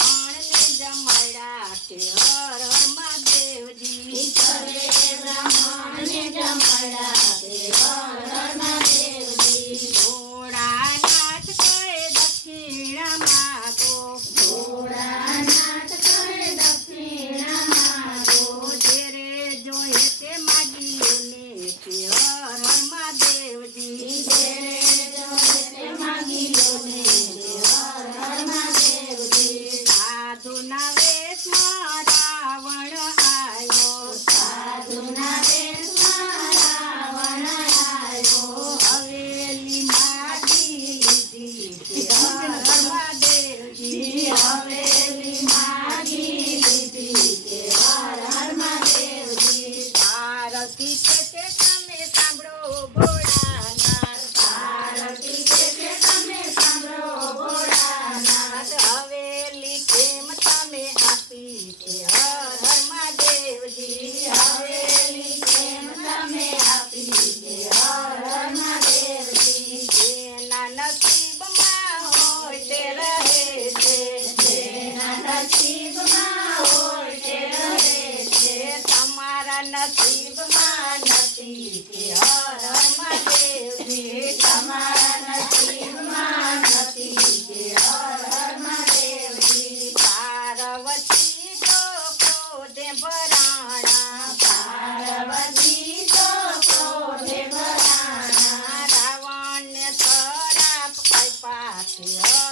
બ્રાહ્મણને જમાડ્યા કે હર હર મહાદેવજી ઈશ્વરે બ્રાહ્મણને જમાડ્યા કે હર હર Yeah.